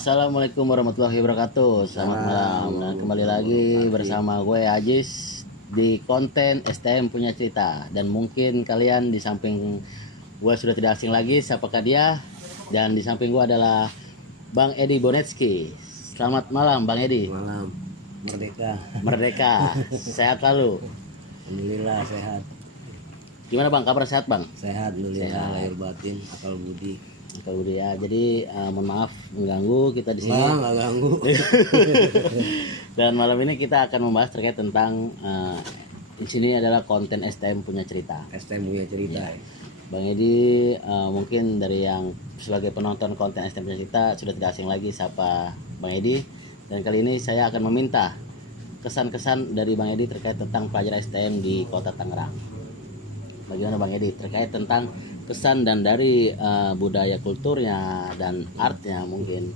Assalamualaikum warahmatullahi wabarakatuh. Selamat malam dan kembali lagi bersama gue Ajis di konten STM Punya Cerita. Dan mungkin kalian di samping gue sudah tidak asing lagi, siapakah dia? Dan di samping gue adalah Bang Edi Bonetski. Selamat malam Bang Edi. Malam, merdeka. Merdeka. Sehat lalu. Alhamdulillah sehat. Gimana Bang, kabar sehat Bang? Sehat, alhamdulillah, Sehat. lahir batin, akal budi. Kalau dia, jadi mohon maaf mengganggu kita di sini. Nggak ganggu. Dan malam ini kita akan membahas terkait tentang di sini adalah konten STM Punya Cerita. STM Punya Cerita. Bang Edi mungkin dari yang sebagai penonton konten STM Punya Cerita sudah tidak asing lagi siapa Bang Edi. Dan kali ini saya akan meminta kesan-kesan dari Bang Edi terkait tentang pelajar STM di Kota Tangerang. Bagaimana Bang Edi terkait tentang kesan dan dari budaya kulturnya dan artnya mungkin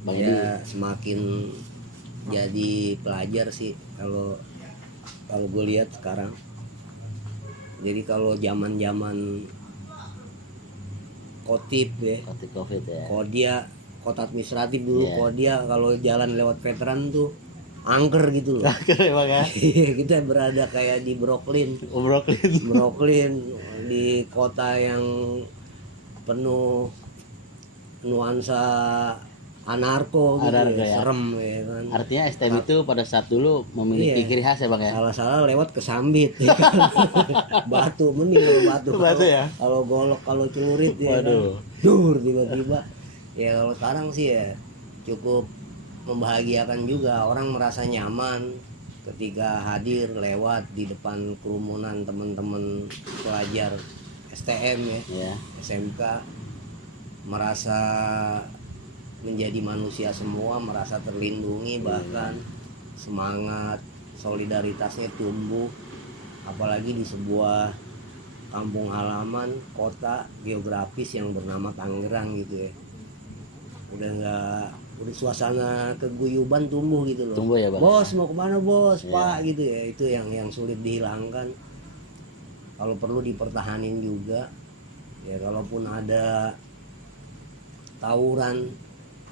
Bang Edi? Semakin jadi pelajar sih kalau gue lihat sekarang. Jadi kalau zaman Kotip ya, Covid ya. Kodia, kota administratif dulu, Yeah. Kodia kalau jalan lewat veteran tuh angker gitu loh. Bang ya. Kita berada kayak di Brooklyn. Brooklyn di kota yang penuh nuansa anarko gitu, Ya. serem ya kan. Artinya STM itu pada saat dulu memiliki ciri khas ya Bang ya. Salah-salah lewat ke Sambit ya kan? Batu, mending kalau batu. Batu ya? Kalau golok, kalau celurit ya Waduh. kan? Dur tiba-tiba. Ya kalau sekarang sih ya cukup membahagiakan juga, orang merasa nyaman ketika hadir lewat di depan kerumunan teman-teman pelajar STM ya, SMK, merasa menjadi manusia semua, merasa terlindungi, bahkan semangat solidaritasnya tumbuh, apalagi di sebuah kampung halaman kota geografis yang bernama Tangerang gitu ya. Udah suasana keguyuban tumbuh gitu loh. Tumbuh ya Bang. Bos mau kemana bos, Pak gitu ya. Itu yang sulit dihilangkan. Kalau perlu dipertahanin juga. Ya kalaupun ada tawuran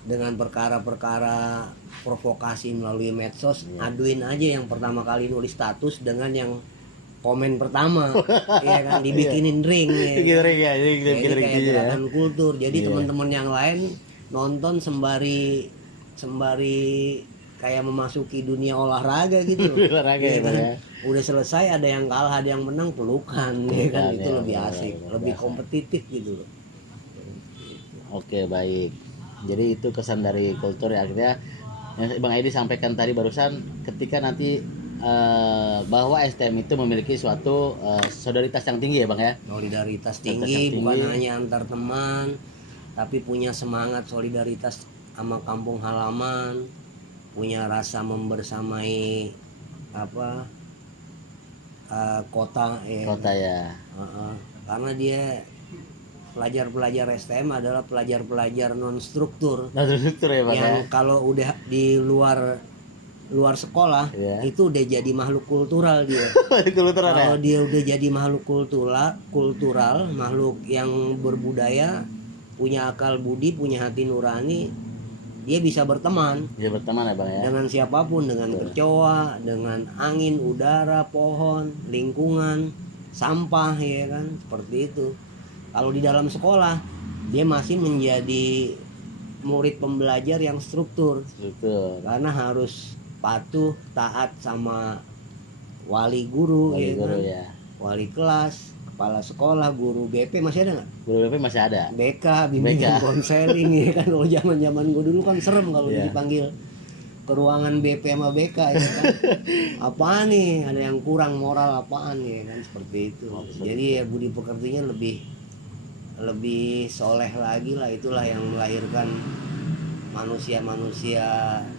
dengan perkara-perkara provokasi melalui medsos, aduin aja yang pertama kali nulis status dengan yang komen pertama. Ya kan, dibikinin ring ya. Jadi kayak gerakan kultur. Jadi teman-teman yang lain nonton sembari kayak memasuki dunia olahraga gitu. Olahraga ya, Bang ya. Udah selesai, ada yang kalah, ada yang menang, pelukan ya kan. Itu lebih asik, lebih kompetitif gitu loh. Oke, baik. Jadi itu kesan dari kultur ya, akhirnya yang Bang Edi sampaikan tadi barusan, ketika nanti bahwa STM itu memiliki suatu solidaritas yang tinggi ya Bang ya. Solidaritas tinggi, bukan hanya antar teman, tapi punya semangat solidaritas sama kampung halaman, punya rasa membersamai kota ya. Karena dia pelajar-pelajar STM adalah pelajar-pelajar non struktur ya Bang yang ya. kalau udah di luar sekolah itu udah jadi makhluk kultural dia. Kalau dia udah jadi makhluk kultural, makhluk yang berbudaya, punya akal budi, punya hati nurani, dia bisa berteman. Dia berteman ya Bang ya. Dengan siapapun, dengan kecoa, dengan angin, udara, pohon, lingkungan, sampah ya kan, seperti itu. Kalau di dalam sekolah dia masih menjadi murid pembelajar yang struktur. Karena harus patuh, taat sama wali guru ya. Wali kelas, kepala sekolah, guru BP masih ada nggak? Guru BP masih ada. BK, bimbingan konseling ya kan. Kalau zaman gue dulu kan serem kalau dipanggil ke ruangan BP sama BK ya kan. Apaan nih? Ada yang kurang moral apaan ya kan, seperti itu. Jadi ya budi pekertinya lebih soleh lagi lah. Itulah yang melahirkan manusia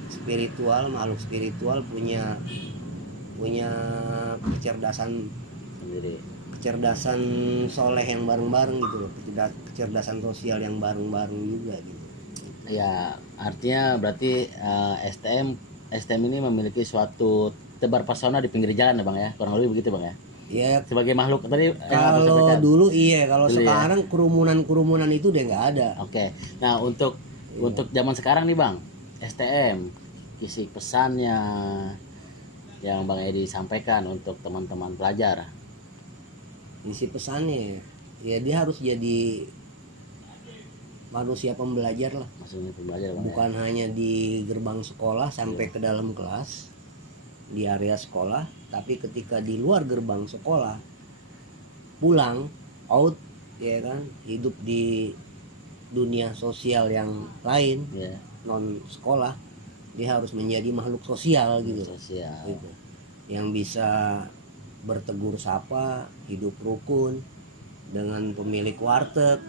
spiritual, makhluk spiritual, punya kecerdasan sendiri, kecerdasan soleh yang bareng-bareng gitu loh, kecerdasan sosial yang bareng-bareng juga gitu. Ya, artinya berarti STM ini memiliki suatu tebar pesona di pinggir jalan ya Bang ya, kurang lebih begitu Bang ya. Ya sebagai makhluk tadi kalau dulu iya, kalau dulu sekarang kerumunan itu udah nggak ada. Oke. Nah, untuk Untuk zaman sekarang nih Bang, STM, isi pesannya yang Bang Edi sampaikan untuk teman-teman pelajar. Isi pesannya ya dia harus jadi manusia pembelajar lah, Maksudnya pembelajar Bang. bukan hanya di gerbang sekolah sampai ke dalam kelas di area sekolah, tapi ketika di luar gerbang sekolah pulang out ya kan, hidup di dunia sosial yang lain Ya, non sekolah, dia harus menjadi makhluk sosial gitu, sosial. gitu. Yang bisa bertegur sapa, hidup rukun dengan pemilik warteg,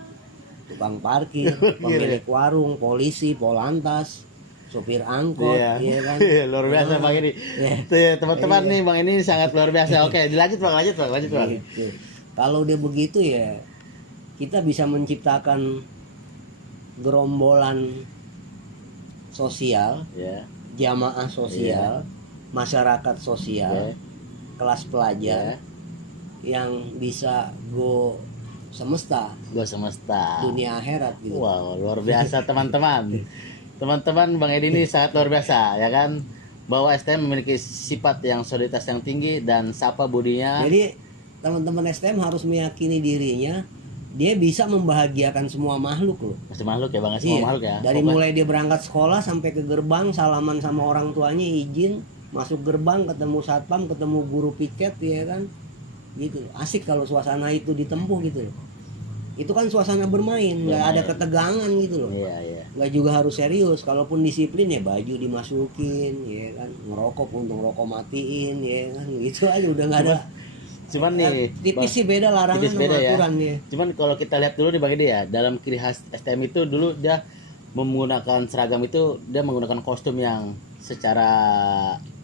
tukang parkir, pemilik warung, polisi, polantas, sopir angkot, Iya. ya kan. Luar biasa Bang Edi. Ya, Tuh, teman-teman nih Bang ini sangat luar biasa. Oke, dilanjut Bang, lanjut Bang. gitu. Kalau dia begitu ya kita bisa menciptakan gerombolan sosial, Ya. jamaah sosial, masyarakat sosial, Oke. kelas pelajar Ya. yang bisa go semesta, Gua semesta. dunia akhirat gitu. Wow, luar biasa teman-teman. Teman-teman, Bang Edi ini sangat luar biasa, ya kan? Bahwa STM memiliki sifat yang soliditas yang tinggi dan sapa budinya. Jadi teman-teman STM harus meyakini dirinya dia bisa membahagiakan semua makhluk loh. Masih makhluk ya Bang, semua Iya, makhluk ya. dari Pokoknya- mulai dia berangkat sekolah sampai ke gerbang, salaman sama orang tuanya, izin masuk gerbang, ketemu satpam, ketemu guru piket, ya kan, gitu. Asik kalau suasana itu ditempuh gitu loh. Itu kan suasana bermain, nggak ada ketegangan gitu loh. Iya, iya. Nggak juga harus serius. Kalaupun disiplin ya baju dimasukin, ya kan, ngerokok untung rokok matiin, ya kan, gitu aja udah nggak ada. Cuman nih, Tipis sih beda larangan tipis sama beda ya. aturan ya. Cuman kalau kita lihat dulu nih Bang Edi ya, dalam ciri khas STM itu dulu dia menggunakan seragam itu, dia menggunakan kostum yang secara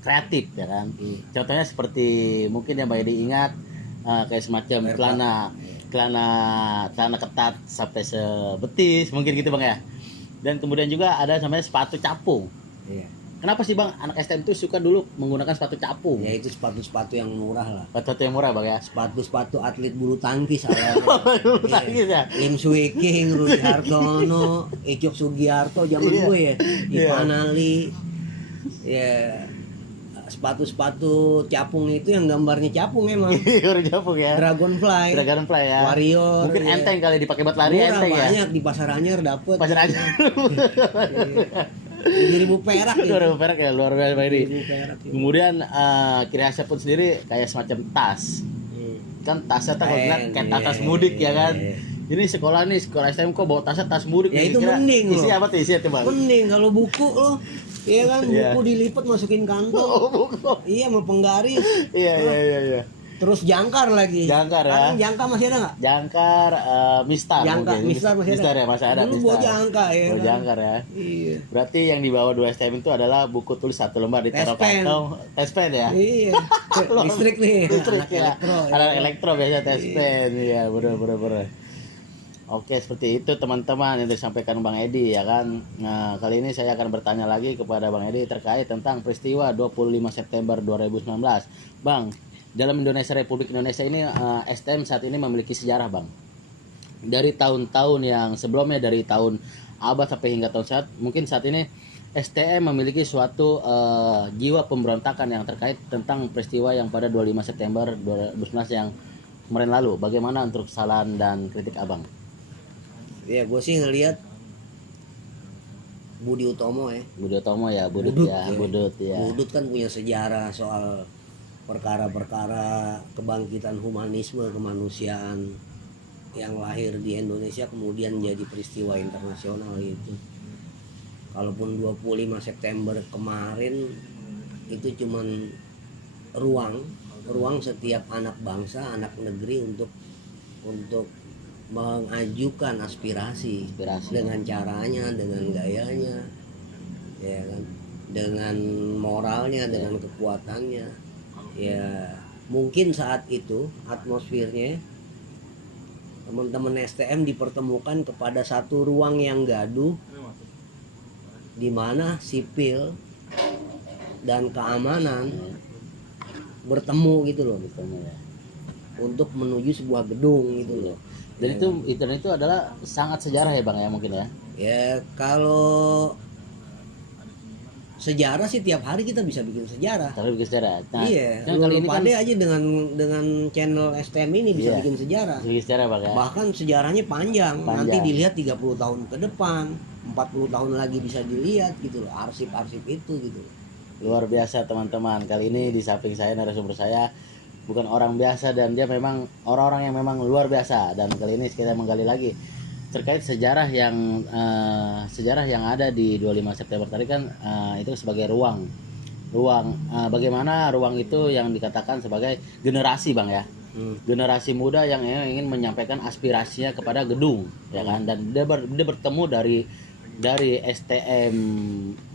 kreatif ya kan. Contohnya seperti mungkin yang Bang Edi ingat kayak semacam celana ketat sampai sebetis mungkin gitu Bang ya. Dan kemudian juga ada namanya sepatu capung. Iya. Kenapa sih Bang anak STM itu suka dulu menggunakan sepatu capung? Ya itu sepatu-sepatu yang murah lah. Sepatu yang murah Bang ya. Sepatu-sepatu atlet bulu tangkis awalnya. Bulu tangkis ya. Lim Swee King, Rudi Hartono, Icuk Sugiarto zaman Iya. gue ya, Iya. Ivan Ali. Ya sepatu-sepatu capung itu yang gambarnya capung emang. Baru capung ya. Dragonfly, Dragonfly ya. Warrior. Mungkin ya. enteng kali dipakai buat lari, Murah, enteng ya. banyak di Pasar Anyar dapet. Pasar aja. 7.000 perak gitu. 2.000 perak ya, luar biasa Bang Edi. 7.000 perak gitu. Kemudian ciri khasnya pun sendiri kayak semacam tas. Kan tasnya tuh kalau bilang kayak tas mudik ya kan. Ini sekolah STM kok bawa tasnya tas mudik. Ya nih, itu kira mending isi loh. apa tuh isinya tuh Bang? Mending kalau buku lo, iya kan, Iya. buku dilipat masukin kantong. Oh, buku. Iya, sama penggaris. Iya. Terus jangkar lagi. Jangkar ya. Sekarang jangkar masih ada nggak? Jangkar, mistar. Jangkar, mungkin. mistar masih ada. Mistar ya, masih ada. Dulu bawa jangkar ya. Bawa kan? jangkar ya. Iya. Berarti yang dibawa 2 STM itu adalah buku tulis 1 lembar ditaruh Tespen. kantong, tespen ya. Iya. Listrik nih. Listrik Anak ya. elektro. Anak elektro biasa tespen ya, bener. Oke, seperti itu teman-teman yang disampaikan Bang Edi ya kan. Nah, kali ini saya akan bertanya lagi kepada Bang Edi terkait tentang peristiwa 25 September 2019. Bang, dalam Republik Indonesia ini STM saat ini memiliki sejarah Bang. Dari tahun-tahun yang sebelumnya, dari tahun abad sampai hingga tahun saat, mungkin saat ini STM memiliki suatu jiwa pemberontakan yang terkait tentang peristiwa yang pada 25 September 2019 yang kemarin lalu. Bagaimana untuk kesalahan dan kritik Abang? Ya, gue sih ngelihat Budi Utomo ya. Budi Utomo ya, Budut ya. Budut kan punya sejarah soal perkara-perkara kebangkitan humanisme kemanusiaan yang lahir di Indonesia kemudian jadi peristiwa internasional itu. Kalaupun 25 September kemarin itu cuman ruang setiap anak bangsa, anak negeri untuk mengajukan aspirasi dengan caranya, dengan gayanya, ya kan, dengan moralnya, dengan kekuatannya. Ya mungkin saat itu atmosfernya teman-teman STM dipertemukan kepada satu ruang yang gaduh, di mana sipil dan keamanan bertemu gitu loh, untuk menuju sebuah gedung gitu loh. Dan itu adalah sangat sejarah ya Bang ya, mungkin ya. Ya kalau sejarah sih tiap hari kita bisa bikin sejarah. Tapi bikin sejarah. Nah, Iya, kan kali ini kan pade aja dengan channel STM ini bisa Iya. bikin sejarah. bikin sejarah Bang ya. Bahkan sejarahnya panjang. Nanti Panjang. dilihat 30 tahun ke depan, 40 tahun lagi bisa dilihat gitu loh, arsip-arsip itu gitu. Luar biasa teman-teman. Kali ini di samping saya narasumber saya bukan orang biasa dan dia memang orang-orang yang memang luar biasa, dan kali ini kita menggali lagi terkait sejarah yang ada di 25 September tadi kan, itu sebagai ruang bagaimana ruang itu yang dikatakan sebagai generasi Bang ya. Generasi muda yang ingin menyampaikan aspirasinya kepada gedung ya kan, dan dia bertemu dari STM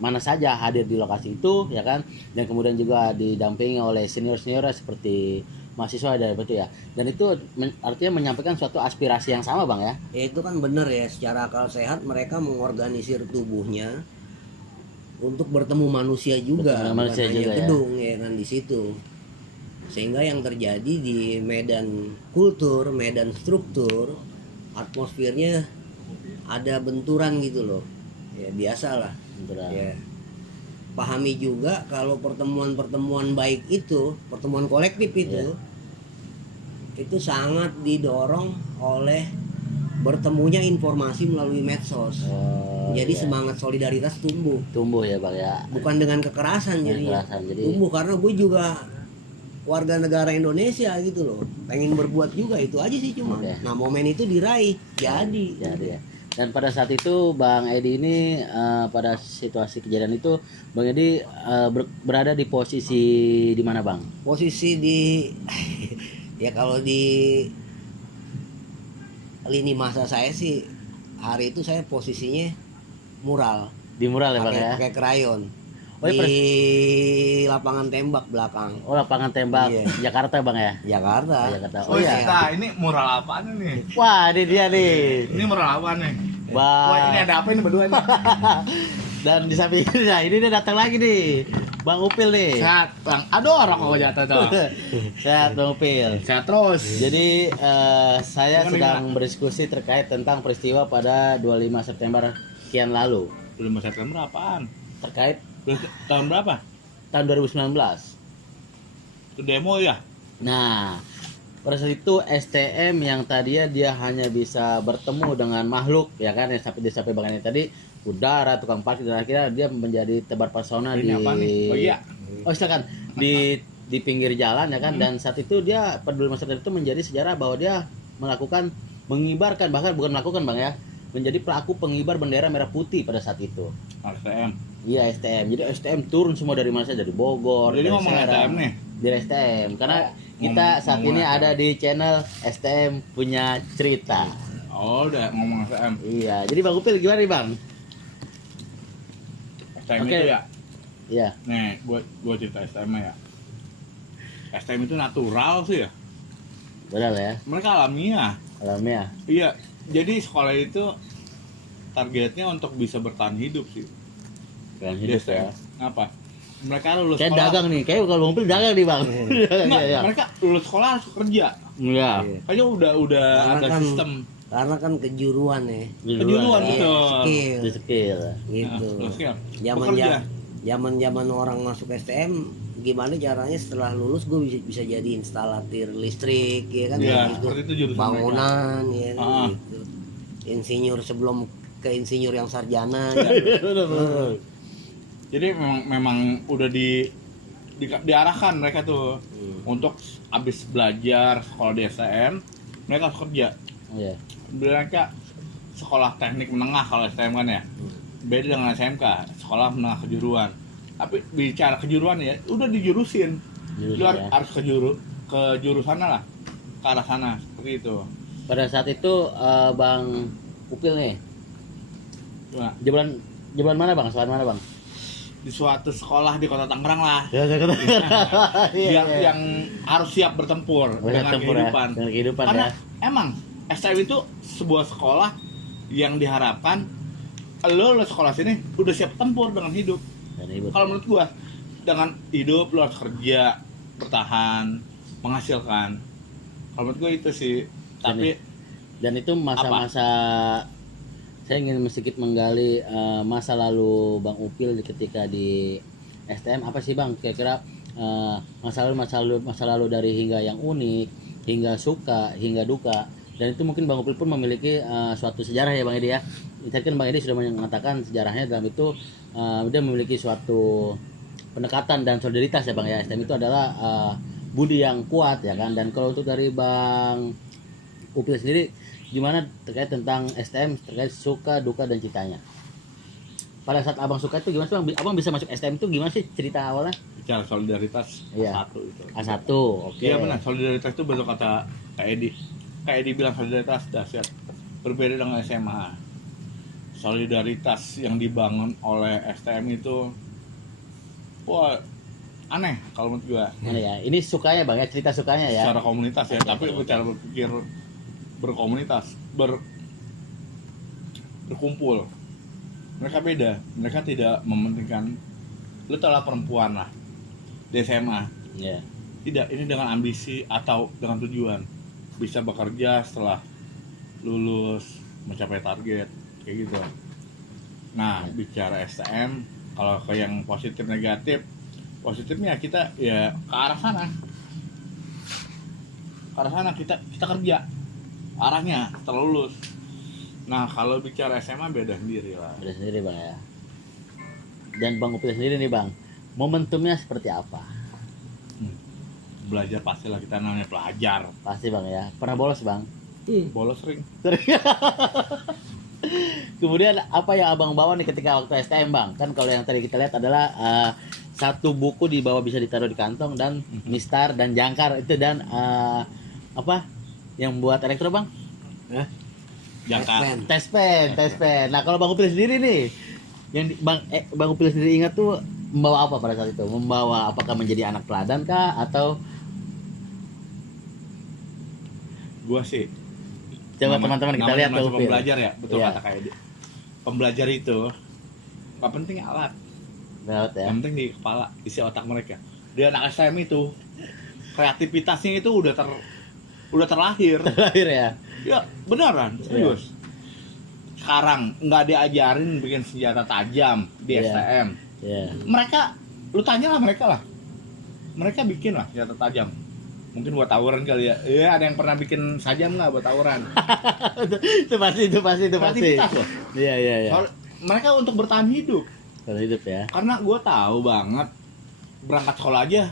mana saja hadir di lokasi itu ya kan, dan kemudian juga didampingi oleh senior seperti mahasiswa dari itu ya, dan itu artinya menyampaikan suatu aspirasi yang sama Bang ya. Ya itu kan bener ya, secara akal sehat mereka mengorganisir tubuhnya untuk bertemu manusia juga, Bertemu manusia bukan hanya juga, ya. gedung ya kan di situ. Sehingga yang terjadi di medan kultur, medan struktur, atmosfernya ada benturan gitu loh. Ya biasalah. Benturan. Ya. Pahami juga kalau pertemuan-pertemuan baik itu, pertemuan kolektif itu, itu sangat didorong oleh bertemunya informasi melalui medsos. Jadi Iya. semangat solidaritas tumbuh ya Bang ya. bukan dengan kekerasan, jadi Jadi tumbuh karena gue juga warga negara Indonesia gitu loh, pengen berbuat juga, itu aja sih cuma. Oke. Nah momen itu diraih jadi ya. Dan pada saat itu Bang Edi ini, pada situasi kejadian itu Bang Edi berada di posisi di mana Bang? posisi di ya kalau di lini masa saya sih hari itu saya posisinya mural, Di mural ya Bang ya. pakai krayon Oh, iya, di lapangan tembak belakang Oh, lapangan tembak Iya. Jakarta Bang ya. Jakarta. Jakarta. Oh, Oh iya. Nah, ini mural apaan nih? Wah, ini dia nih. Ini mural apa nih? Bang. Wah, ini ada apa ini berdua nih? Dan di samping ini, nah ini dia datang lagi nih. Bang Upil nih. Sehat, Bang. Aduh, orang kok jatuh tuh. Sehat Bang Upil. Sehat terus. Jadi saya Gimana, sedang berdiskusi terkait tentang peristiwa pada 25 September sekian lalu. 25 September apaan? Terkait Tahun berapa? tahun 2019. Itu demo ya? Nah, pada saat itu STM yang tadinya dia hanya bisa bertemu dengan makhluk ya kan, yang sampai Bang Edi tadi udara, tukang parkir, dan akhirnya dia menjadi tebar pesona Ini apa nih? Oh iya. Oh silakan di pinggir jalan ya kan, dan saat itu dia pada 25 September itu menjadi sejarah bahwa dia mengibarkan, bahkan bukan melakukan Bang ya, menjadi pelaku pengibar bendera merah putih pada saat itu. STM. Iya STM. Jadi STM turun semua dari mana saja, dari Bogor, Jadi dari ngomong Serang. STM nih. Di STM karena Oh, kita saat ngomong ini STM. ada di channel STM punya cerita. Oh, udah ngomong STM. Iya. Jadi Bang Upil gimana nih Bang? STM Oke. itu ya. Iya. Nih, gua cerita STM ya. STM itu natural sih ya. Benar ya. Mereka alamiah. Alamiah. Iya. Jadi sekolah itu targetnya untuk bisa bertahan hidup sih. Keren Di hidup STM. ya. Apa? Mereka lulus Kayak sekolah. dagang nih. Kayak kalau Bang Upil dagang nih Bang. Enggak, Iya. mereka lulus sekolah harus kerja. Iya. Kayaknya udah Karena ada kan- sistem karena kan kejuruan ya, kejuruan ya. gitu. skill Di skill. gitu. Nah, terus ya, Zaman bekerja. zaman orang masuk STM, gimana caranya setelah lulus gue bisa jadi instalatir listrik ya kan, Iya, kayak gitu. seperti itu jurusan Bangunan ya kan, Ah. gitu. Insinyur sebelum ke insinyur yang sarjana Iya. ya. Jadi memang udah diarahkan mereka tuh untuk habis belajar sekolah di STM, mereka harus kerja. Iya. Mereka sekolah teknik menengah kalau STM kan ya. Beda dengan SMK, sekolah menengah kejuruan. Tapi bicara kejuruan ya, udah dijurusin. Jurusan, Lu ya. harus ke jurusan lah, ke arah sana seperti itu. Pada saat itu Bang Upil nih, Nah, jebolan mana Bang? Sekolah mana Bang? di suatu sekolah di kota Tangerang lah, Ya, saya kata. yang harus siap bertempur dengan kehidupan. Dengan kehidupan Karena ya. emang STM itu sebuah sekolah yang diharapkan lo sekolah sini udah siap tempur dengan hidup. Dan ibu. Kalau menurut gua, dengan hidup lo harus kerja, bertahan, menghasilkan. Kalau menurut gua itu sih. Tapi Dan itu masa-masa saya ingin sedikit menggali masa lalu Bang Upil ketika di STM. Apa sih Bang kira-kira masa lalu dari hingga yang unik, hingga suka, hingga duka. Dan itu mungkin Bang Upil pun memiliki suatu sejarah ya Bang Edi ya. Tadi kan Bang Edi sudah mengatakan sejarahnya dalam itu dia memiliki suatu pendekatan dan solidaritas ya Bang ya. STM itu adalah budi yang kuat ya kan. Dan kalau untuk dari Bang Upil sendiri gimana terkait tentang STM, terkait suka, duka dan citanya? Pada saat Abang suka itu gimana sih Bang? Abang bisa masuk STM itu gimana sih cerita awalnya? Bicara solidaritas Iya. A1 itu. A1, oke. Iya benar, solidaritas itu bentuk kata Kak Edi. Kak Edi bilang solidaritas dahsyat. Berbeda dengan SMA. Solidaritas yang dibangun oleh STM itu wah aneh kalau menurut gua. Mana ya? Ini sukanya Bang ya, cerita sukanya ya. Secara komunitas ya, tapi bicara berpikir berkomunitas, berkumpul. Mereka beda, mereka tidak mementingkan lu telah perempuan lah di SMA. Iya. Tidak, ini dengan ambisi atau dengan tujuan bisa bekerja setelah lulus mencapai target kayak gitu. Nah, bicara STM, kalau ke yang positif negatif, positifnya kita ya ke arah sana. Ke arah sana kita kerja. Arahnya setelah lulus. Nah, kalau bicara SMA beda sendiri lah. Beda sendiri Bang ya. Dan Bang Upil sendiri nih Bang, momentumnya seperti apa? Belajar pastilah, kita namanya pelajar. Pasti Bang ya. Pernah bolos Bang? Bolos sering. Kemudian apa yang Abang bawa nih ketika waktu STM Bang? Kan kalau yang tadi kita lihat adalah satu buku di bawah bisa ditaruh di kantong dan mistar dan jangkar itu dan apa yang buat elektro Bang? Jangka. Tes pen. Nah kalau Bang Upil sendiri nih, yang Bang Upil sendiri ingat tuh membawa apa pada saat itu? Membawa apakah menjadi anak teladan kah atau Gua sih coba teman-teman kita lihat tuh Upil. pembelajar ya, betul Iya. kata kayak dia. Pembelajar itu nggak penting alat, Lewat ya. yang penting di kepala, isi otak mereka. Dia anak STM itu kreativitasnya itu udah terlahir. Terakhir ya. Ya beneran, serius. Sekarang nggak diajarin bikin senjata tajam di Iya. STM. Iya. Mereka, lu tanya lah mereka lah. Mereka bikin lah senjata tajam. Mungkin buat tawuran kali ya. Iya, ada yang pernah bikin sajam nggak buat tawuran? itu pasti. Kreativitas loh. Iya. Soal mereka untuk bertahan hidup. Kalau hidup ya. Karena gue tahu banget berangkat sekolah aja,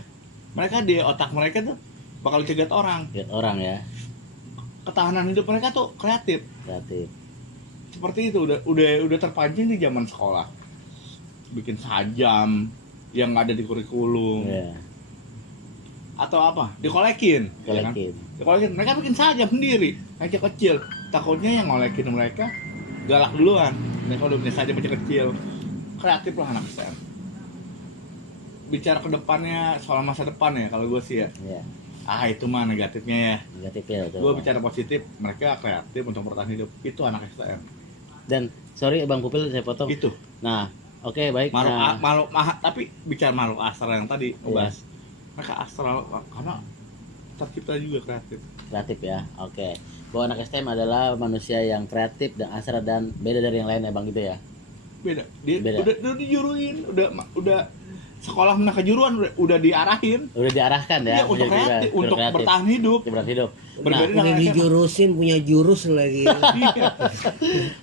mereka di otak mereka tuh bakal cegat orang. Lihat orang ya. Ketahanan hidup mereka tuh kreatif. Kreatif. Seperti itu udah terpancing di zaman sekolah. Bikin sajam yang ada di kurikulum Iya. atau apa? Dikolekin. Ya kan? Kolekin. Dikolekin. Mereka bikin sajam sendiri, kecil-kecil. Takutnya yang ngolekin mereka galak duluan. Mereka udah punya sajam kecil-kecil. Kreatif lah anak STM. Bicara ke depannya soal masa depan ya kalau gue sih ya. Iya. Itu mah negatifnya ya. Negatif ya betul. Gue bicara positif, mereka kreatif untuk bertahan hidup. Itu anak STM. Dan sorry Bang Pupil saya potong. Itu. Nah, oke baik. Makhluk tapi bicara makhluk astral yang tadi ngebahas. Mereka astral karena tercipta juga kreatif. Kreatif ya. Oke. Bahwa anak STM adalah manusia yang kreatif dan astral dan beda dari yang lain ya Bang gitu ya. Beda. Dia Beda. udah dijuruin, udah sekolah menengah kejuruan udah diarahin. Udah diarahkan ya. Iya, untuk menjadi kreatif, untuk bertahan hidup. Bertahan hidup. Berbeda Udah dengan SMA. dijurusin punya jurus lagi.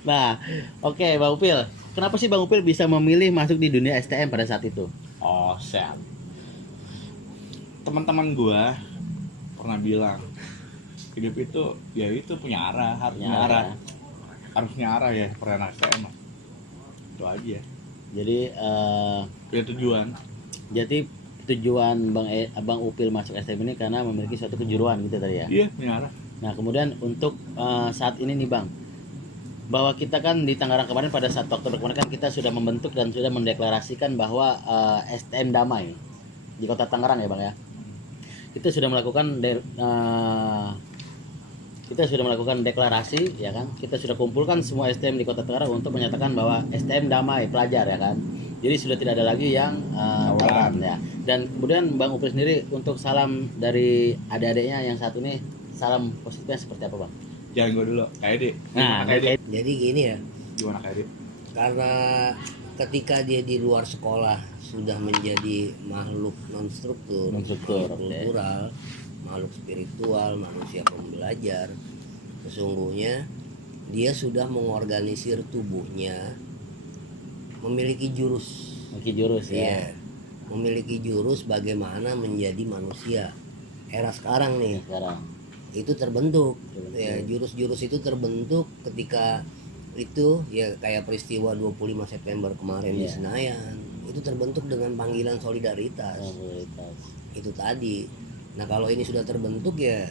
Nah, oke Bang Upil. Kenapa sih Bang Upil bisa memilih masuk di dunia STM pada saat itu? Oh, set. Teman-teman gua pernah bilang hidup itu ya itu punya arah, harus punya arah. Harus punya arah ya, pernah anak STM lah. Itu aja. Jadi Punya tujuan. jadi tujuan Bang Upil masuk STM ini karena memiliki suatu kejuruan gitu tadi ya. Iya, punya arah. Nah, kemudian untuk saat ini nih Bang, bahwa kita kan di Tangerang kemarin pada saat Oktober kemarin kan kita sudah membentuk dan sudah mendeklarasikan bahwa STM damai di Kota Tangerang ya Bang ya. Kita sudah melakukan deklarasi ya kan. Kita sudah kumpulkan semua STM di Kota Tangerang untuk menyatakan bahwa STM damai pelajar ya kan. Jadi sudah tidak ada lagi yang tawuran ya. Dan kemudian Bang Upil sendiri untuk salam dari adik-adiknya yang satu ini, salam positifnya seperti apa Bang? Jangan gue dulu, kayak deh. Nah, kayak deh. Jadi gini ya, Gimana Kak Edi? Karena ketika dia di luar sekolah sudah menjadi makhluk non struktur, Non-struktur, makhluk oke. kultural, makhluk spiritual, manusia pembelajar, sesungguhnya dia sudah mengorganisir tubuhnya memiliki jurus. Mungkin jurus ya. Iya, memiliki jurus bagaimana menjadi manusia era sekarang nih. Sekarang. Itu terbentuk. Terbentuk. Ya, jurus-jurus itu terbentuk ketika itu ya kayak peristiwa 25 September kemarin di Iya. Senayan. Itu terbentuk dengan panggilan solidaritas. Komunitas. Itu tadi. Nah, kalau ini sudah terbentuk ya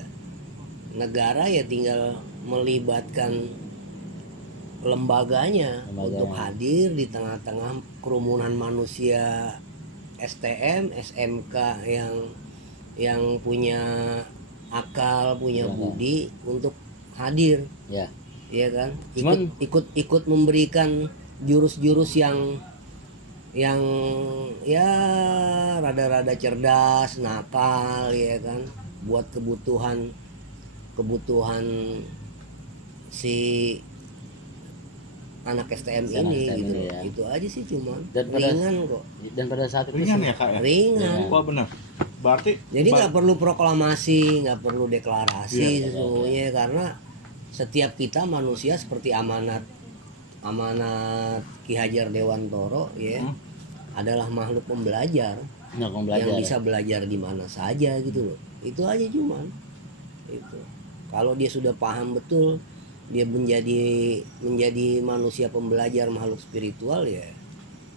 negara ya tinggal melibatkan lembaganya untuk hadir di tengah-tengah kerumunan manusia STM, SMK yang punya akal, punya Ya, budi untuk hadir, Ya. ya kan? Cuman- Ikut memberikan jurus-jurus yang ya rada-rada cerdas, nakal, ya kan? Buat kebutuhan si anak STM Si anak ini STM gitu ini, loh. ya. Itu aja sih cuman Dan pada- ringan kok. Dan pada saat itu Ringan ya Kak ya? Ringan. Wah benar. Berarti Jadi nggak perlu proklamasi, nggak perlu deklarasi Iya, sesungguhnya karena setiap kita manusia seperti amanat Ki Hajar Dewantoro ya adalah makhluk pembelajar nggak mau belajar. yang bisa belajar di mana saja gitu loh. Itu aja cuman. Itu. Kalau dia sudah paham betul dia menjadi manusia pembelajar makhluk spiritual ya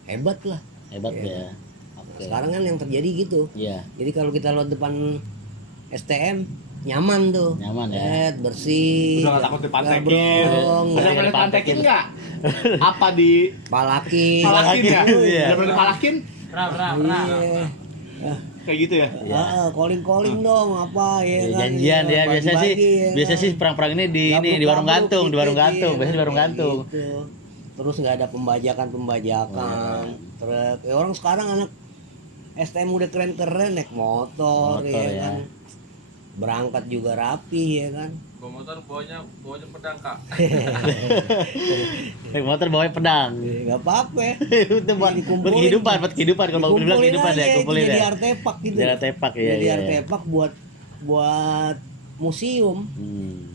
hebat lah. Hebat Ya. ya. Oke. Sekarang kan yang terjadi gitu. Iya, Jadi kalau kita lewat depan STM nyaman tuh, nyaman ya. bersih, udah nggak takut dipantekin. brong, Udah nggak pernah dipantekin. dipantekin nggak? Apa di palakin, palakin ya? Iya. Udah pernah dipalakin? iya, Kayak gitu ya? calling dong apa ya Ya, kan, janjian iya, ya biasa sih. bagi-bagi, ya Biasa kan. sih perang-perang ini di Gabruk-gabruk warung gantung, di warung gitu, gantung, iya, biasanya di warung kayak gantung. gitu. Terus nggak ada pembajakan, truk. Ya, orang sekarang anak STM udah keren-keren naik motor, Motor, ya ya. kan, berangkat juga rapi ya kan. Bawa motor bawanya pedang Kak. Naik motor bawa pedang. Nggak apa-apa. Itu buat Dikumpulin. kehidupan, kalau mau bilang kehidupan ya, aja, kumpulin jadi ya. artefak gitu. Jadi artefak, iya, Jadi iya, iya. artefak buat museum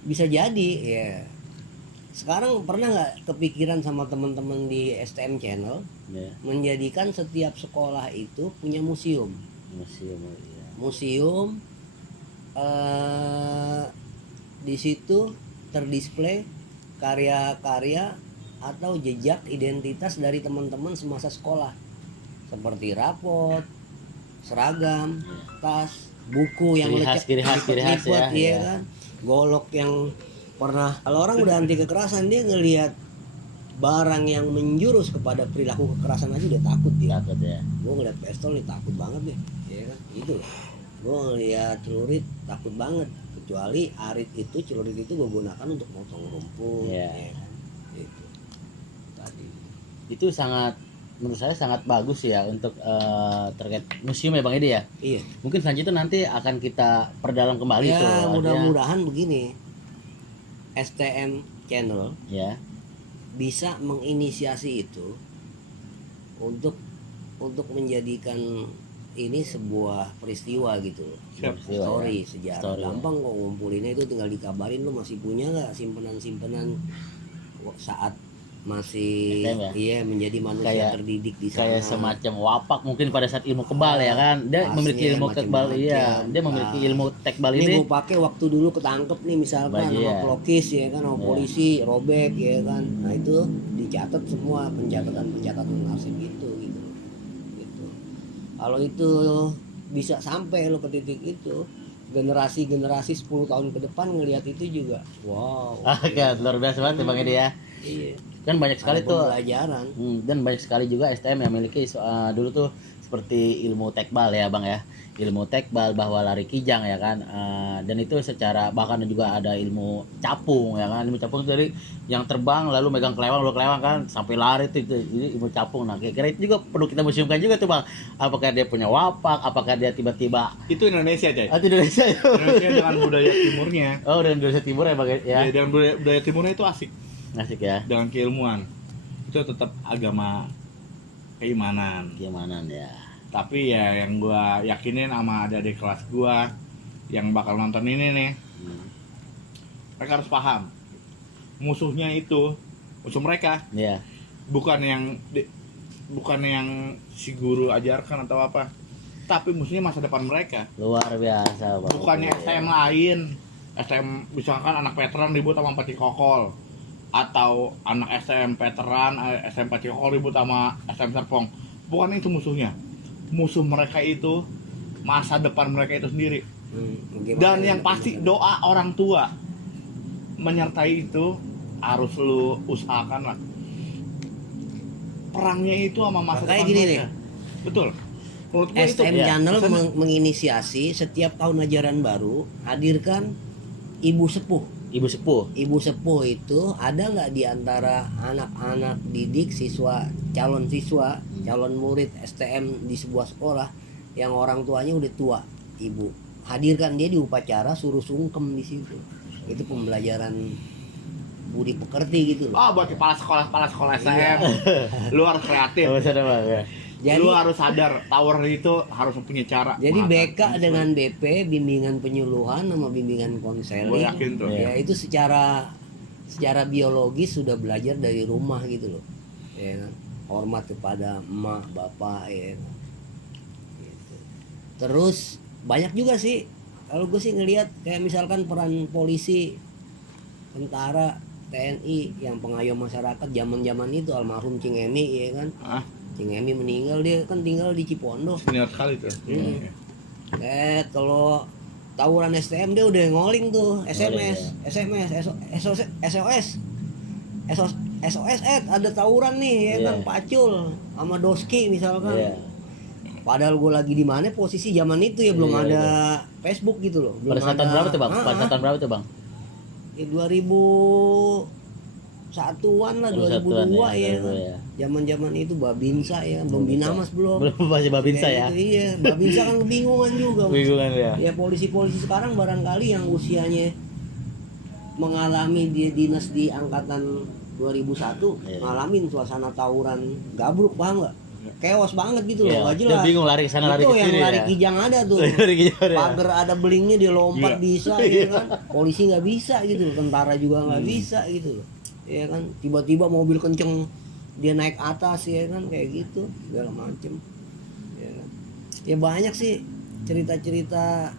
bisa jadi ya. Sekarang pernah nggak kepikiran sama teman-teman di STM Channel Ya, menjadikan setiap sekolah itu punya museum. museum ya. Museum di situ terdisplay karya-karya atau jejak identitas dari teman-teman semasa sekolah seperti rapot, seragam, tas, buku yang Ciri khas lipet-lipet, ya, iya ya. kan, golok yang pernah. Kalau orang udah anti kekerasan dia ngelihat barang yang menjurus kepada perilaku kekerasan aja udah takut dia. Takut ya. Gue ngeliat pistol nih takut banget deh, ya kan, itu loh. Gue ngeliat celurit takut banget, kecuali arit itu, celurit itu gue gunakan untuk motong rumput, Iya. ya kan, itu tadi. Itu sangat, menurut saya sangat bagus ya untuk terkait museum ya Bang Edi ya. Iya. Mungkin selanjutnya nanti akan kita perdalam kembali tuh. Ya artinya- mudah-mudahan begini, STM Channel ya. bisa menginisiasi itu untuk menjadikan ini sebuah peristiwa gitu loh. Siap. Peristiwa, Story, ya. sejarah. Story, ya. Gampang kok ngumpulinnya, itu tinggal dikabarin lu masih punya nggak simpenan-simpenan saat masih STM ya? iya menjadi manusia Kayak- terdidik di sana. Kayak semacam wapak mungkin pada saat ilmu kebal ya kan. Dia Tasnya memiliki ilmu kebal, macam-macam. iya. Dia memiliki Nah, ilmu tekbal ini ini. gue pakai waktu dulu ketangkep nih misalkan Bagi, sama ya. pelokis ya kan, sama Ya. polisi robek ya kan. Nah itu dicatat semua, pencatatan arsip gitu. Kalau itu bisa sampai lo ke titik itu, generasi 10 tahun ke depan ngelihat itu juga wow. Ah, kan luar biasa banget ya Bang Edi ya. Iya. Kan banyak sekali Ada tuh pembelajaran. dan banyak sekali juga STM yang memiliki dulu tuh seperti ilmu tekbal ya Bang ya. Ilmu tekbal bahwa lari kijang ya kan. Dan itu secara bahkan juga ada ilmu capung ya kan. Ilmu capung dari yang terbang lalu megang kelewang kan sampai lari itu ilmu capung. Nah, kira-kira itu juga perlu kita museumkan juga tuh Bang. Apakah dia punya wapak, apakah dia tiba-tiba Itu Indonesia, Jay. Indonesia ya. Indonesia dengan budaya timurnya. Oh, dan Indonesia Timur ya Bang ya. Ya, dengan budaya timurnya itu asik Asik ya. dengan keilmuan. itu tetap agama keimanan. Gimana ya? Tapi ya yang gua yakinin sama adik-adik kelas gua yang bakal nonton ini nih, mereka harus paham musuhnya itu, musuh mereka Iya. bukan yang si guru ajarkan atau apa, tapi musuhnya masa depan mereka. Luar biasa, Bang. Bukannya STM lain, STM misalkan anak veteran ribut sama Pati Kokol, atau anak STM veteran STM Pati Kokol ribut sama STM Serpong. Bukan itu musuhnya. Musuh mereka itu masa depan mereka itu sendiri. Dan yang pasti doa orang tua menyertai itu harus lu usahakan lah. Perangnya itu sama masa Kayak depan gini mereka. Betul. Menurut gua itu STM ya, Channel pesannya. menginisiasi setiap tahun ajaran baru hadirkan ibu sepuh. Ibu sepuh. Ibu sepuh itu ada nggak di antara anak-anak didik siswa, calon murid STM di sebuah sekolah yang orang tuanya udah tua, ibu. Hadirkan dia di upacara, suruh sungkem di situ. Itu pembelajaran budi pekerti gitu loh. buat kepala sekolah STM. Lu harus kreatif. Apa ada, Bang? Ya. Jadi Lu harus sadar tower itu harus punya cara. Jadi BK mengatasi. dengan BP, bimbingan penyuluhan sama bimbingan konseling. Gua yakin tuh. Ya itu secara biologis sudah belajar dari rumah gitu loh. Ya kan? Hormat kepada emak, bapak ya. Kan? Gitu. Terus banyak juga sih kalau gue sih ngelihat kayak misalkan peran polisi, tentara, TNI yang pengayom masyarakat zaman-zaman itu almarhum Cing Emi ya kan. Ah, Cing Emi meninggal, dia kan tinggal di Cipondo. senior sekali tuh. Kalau tawuran STM dia udah ngoling tuh SMS, SOS ada tawuran nih ya kan, Iya. Pacul sama Doski misalkan. Iya. Padahal gue lagi di mana posisi zaman itu ya belum Iya, ada Facebook gitu loh. Belum Pada saat tahun berapa tuh, Bang? Pada saat tahun berapa tuh, Bang? 2001-an lah, 2002 ya kan. Ya. Zaman-zaman itu Babinsa ya, belum Binamas belum. Belum masih Babinsa ya. Kayak gitu, iya, Babinsa kan kebingungan juga. Bingungan ya. Ya polisi-polisi sekarang barangkali yang usianya mengalami dia dinas di angkatan 2001 Iya. ngalamin suasana tawuran gabruk, paham nggak? Keos banget gitu loh, Iya. nggak Dia jelas. bingung lari ke sana lari Itu ke yang sini lari ya. kijang ada tuh. Lari kijang ya. Pagar ada belingnya dia lompat Iya. bisa ya kan. Polisi nggak bisa gitu loh, tentara juga nggak bisa gitu loh. Ya kan, tiba-tiba mobil kenceng dia naik atas ya kan, kayak gitu segala macem. Ya kan. Ya banyak sih cerita-cerita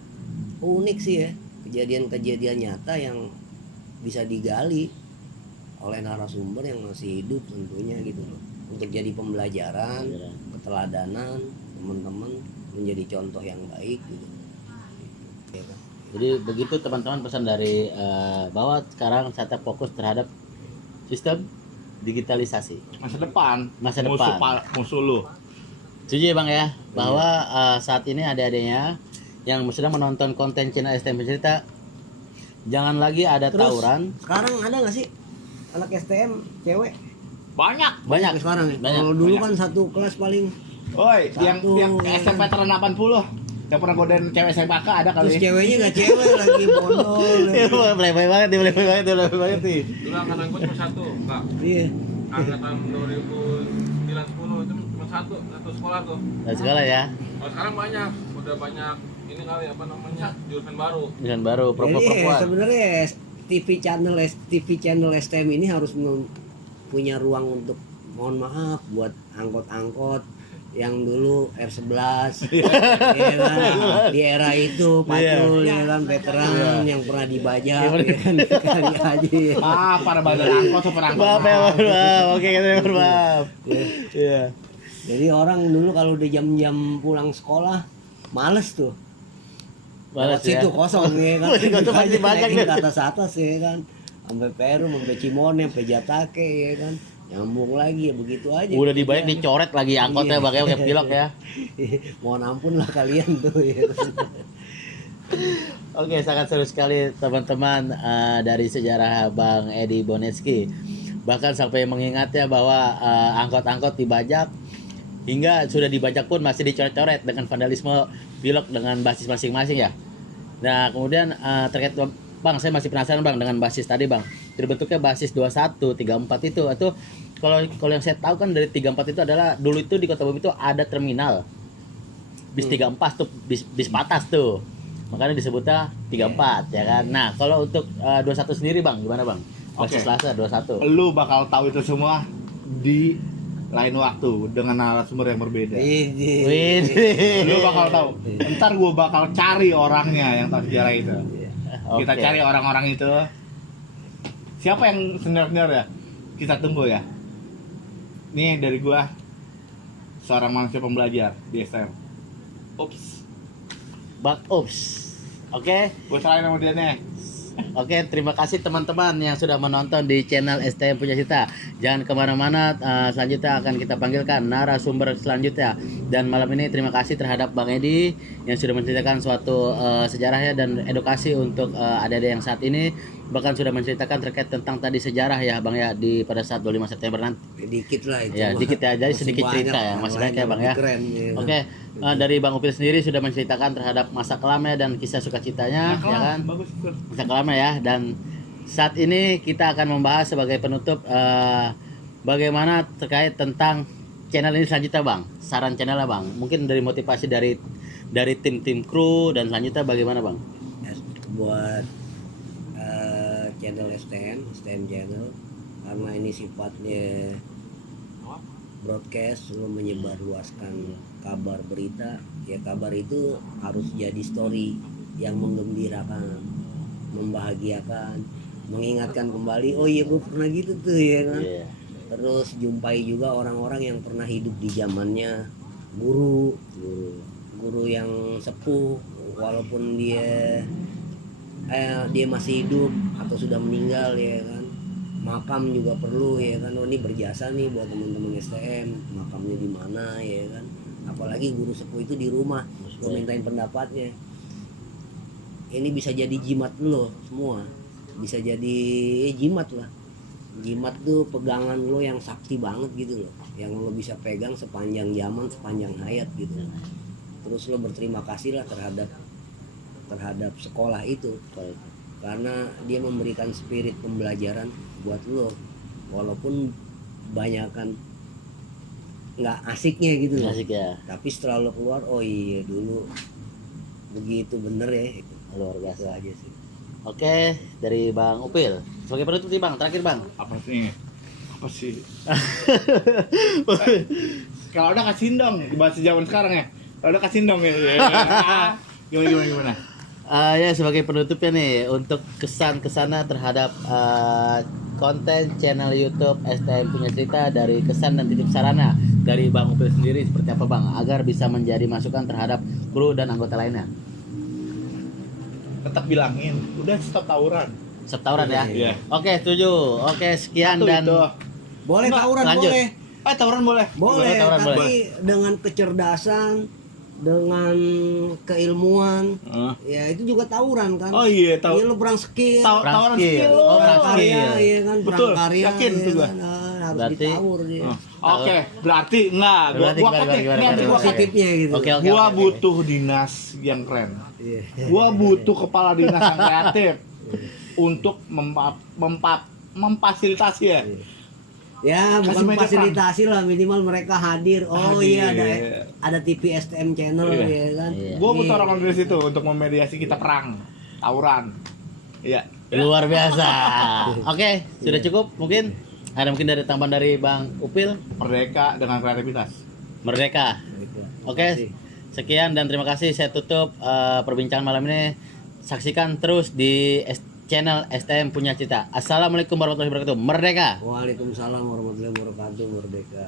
unik sih ya, kejadian-kejadian nyata yang bisa digali oleh narasumber yang masih hidup tentunya gitu loh, untuk jadi pembelajaran, keteladanan teman-teman, menjadi contoh yang baik gitu. Ya kan? Jadi begitu teman-teman pesan dari bahwa sekarang saya fokus terhadap sistem digitalisasi. Masa depan. Masa depan. Musuh lu. Setuju ya, Bang ya, bahwa saat ini adik-adiknya yang sedang menonton konten channel STM Bercerita, jangan lagi ada Terus, tawuran. sekarang ada nggak sih anak STM cewek? Banyak. Banyak. Sekarang ya. Banyak. Kalau dulu Banyak. kan satu kelas paling. Oi, yang Satu, SMP ya. veteran 80 yang pernah godain cewek SMK ada Terus kali. ceweknya nggak cewek lagi bondol. Ya, play banget, play banget nih. Dulu angkatan gue cuma satu, Kak. Iya. Angkatan 2009-10 itu cuma satu sekolah tuh. Nah, segala ya. Kalau sekarang banyak, udah banyak ini kali apa namanya jurusan baru. Dengan baru Jadi perempuan. sebenarnya TV channel STM ini harus punya ruang untuk, mohon maaf, buat angkot-angkot yang dulu R11 ya kan, di era itu patrol ya kan, veteran yang pernah dibajak ya kan, sekali aja ya. Para bandar angkot super angkot. Maaf ya, maaf. Oke, kita maaf. Iya. Jadi orang dulu kalau udah jam-jam pulang sekolah males tuh. Males Lewat ya. situ kosong ya kan. Itu pasti banyak Naikin deh. ke atas ya kan. Sampai Perum, sampai Cimone, sampai Jatake ya kan. Nyambung lagi ya begitu aja. Udah dibayar dicoret lagi angkotnya Iya. pakai pilok ya. Mohon ampun lah kalian tuh ya. Oke, sangat seru sekali teman-teman dari sejarah Bang Edi Bonetski. Bahkan sampai mengingatnya bahwa angkot-angkot dibajak, hingga sudah dibajak pun masih dicoret-coret dengan vandalisme pilok dengan basis masing-masing ya. Nah, kemudian terkait Bang, saya masih penasaran Bang dengan basis tadi Bang. Terbentuknya basis 21, 34 itu kalau kalau yang saya tahu kan dari 34 itu adalah dulu itu di Kota Bumi itu ada terminal. Bis 34 tuh bis patas tuh. Makanya disebutnya 34 ya kan. Nah, kalau untuk 21 sendiri Bang, gimana Bang? Oke. Selasa 21. Lu bakal tahu itu semua di lain waktu dengan narasumber yang berbeda. Ini. Wih. Lu bakal tahu. Ntar gue bakal cari orangnya yang tahu sejarah itu. Kita Oke. cari orang-orang itu. Siapa yang senior-senior ya? Kita tunggu ya. Nih dari gua, seorang manusia pembelajar di STM. Ups, Bang Ups. Oke. gue selain sama dia nih. Oke, terima kasih teman-teman yang sudah menonton di channel STM Punya Cita. Jangan kemana-mana, selanjutnya akan kita panggilkan narasumber selanjutnya. Dan malam ini terima kasih terhadap Bang Edi yang sudah menceritakan suatu sejarahnya dan edukasi untuk adik-adik yang saat ini. Bahkan sudah menceritakan terkait tentang tadi sejarah ya Bang ya di pada saat 25 September nanti. Dikit lah itu. Ya, mah. dikit ya, jadi Masih sedikit banyak cerita ya, yang masih lain banyak ya yang Bang lebih ya. Keren, ya. Oke, dari Bang Upil sendiri sudah menceritakan terhadap masa kelamnya dan kisah sukacitanya, ya kan? Bagus. Masa kelamnya ya. Dan saat ini kita akan membahas sebagai penutup bagaimana terkait tentang channel ini selanjutnya Bang. Saran channelnya Bang. Mungkin dari motivasi dari tim kru dan selanjutnya bagaimana Bang? Buat channel STM channel, karena ini sifatnya broadcast, lu menyebarluaskan kabar berita, ya kabar itu harus jadi story yang menggembirakan, membahagiakan, mengingatkan kembali, oh iya gue pernah gitu tuh ya kan. Iya. Terus jumpai juga orang-orang yang pernah hidup di zamannya guru yang sepuh, walaupun dia masih hidup atau sudah meninggal ya kan. Makam juga perlu ya kan. Oh ini berjasa nih buat teman-teman STM, makamnya di mana ya kan. Apalagi guru sepuh itu di rumah, gue mintain pendapatnya. Ini bisa jadi jimat lo semua, bisa jadi jimat lah. Jimat tuh pegangan lo yang sakti banget gitu loh, yang lo bisa pegang sepanjang zaman, sepanjang hayat gitu. Terus lo berterima kasih lah terhadap sekolah itu, karena dia memberikan spirit pembelajaran buat lo, walaupun banyakan nggak asiknya gitu loh. Asik ya. Tapi setelah lo keluar, oh iya dulu begitu bener ya. Luar Itu biasa. aja sih. Oke, dari Bang Upil. Sebagai penutup nih Bang, terakhir Bang. Apa sih? Kalau udah kasihin dong, bahasa zaman sekarang ya. Kalau udah kasihin dong ya. Gimana? Ya sebagai penutupnya nih untuk kesan-kesannya terhadap konten channel YouTube STM Punya Cerita, dari kesan dan titip sarannya dari Bang Upil sendiri seperti apa Bang, agar bisa menjadi masukan terhadap kru dan anggota lainnya. Tetap bilangin, udah stop tawuran. Setoran ya. Iya. Oke, setuju. Oke, sekian Satu dan itu. Boleh Nggak, tawuran, lanjut. boleh. Tawuran boleh. Boleh, tawuran tapi boleh. dengan kecerdasan, dengan keilmuan, ya itu juga tawuran kan. Oh iya, tahu. Iya, lo perang skill, Perang Tawaran skill. skill. Oh, perang karya, skill. iya kan, perang Betul, karya, yakin iya tuh gua. kan, harus Berarti- ditawur dia. Oke, berarti enggak. Berarti Gua gimana, kasih, gimana, nanti gimana, gua gimana? kasih. Positifnya gitu. Oke, oke. Gua oke. butuh dinas yang keren. Iya. Gua butuh kepala dinas yang kreatif untuk memfasilitasi ya. Ya, Kasih bukan meja fasilitasi lah, minimal mereka hadir. Oh Hadir. iya, ada TV STM channel Iya. ya kan. Iya. Gua butuh Nih. orang dari situ untuk memediasi kita perang, tawuran. Iya. Luar biasa. Oke, sudah cukup mungkin. Ada mungkin dari tambahan dari Bang Upil. Merdeka dengan kreativitas. Merdeka. Oke, sekian dan terima kasih. Saya tutup perbincangan malam ini. Saksikan terus di channel STM Punya Cita. Assalamualaikum warahmatullahi wabarakatuh. Merdeka. Waalaikumsalam warahmatullahi wabarakatuh. Merdeka.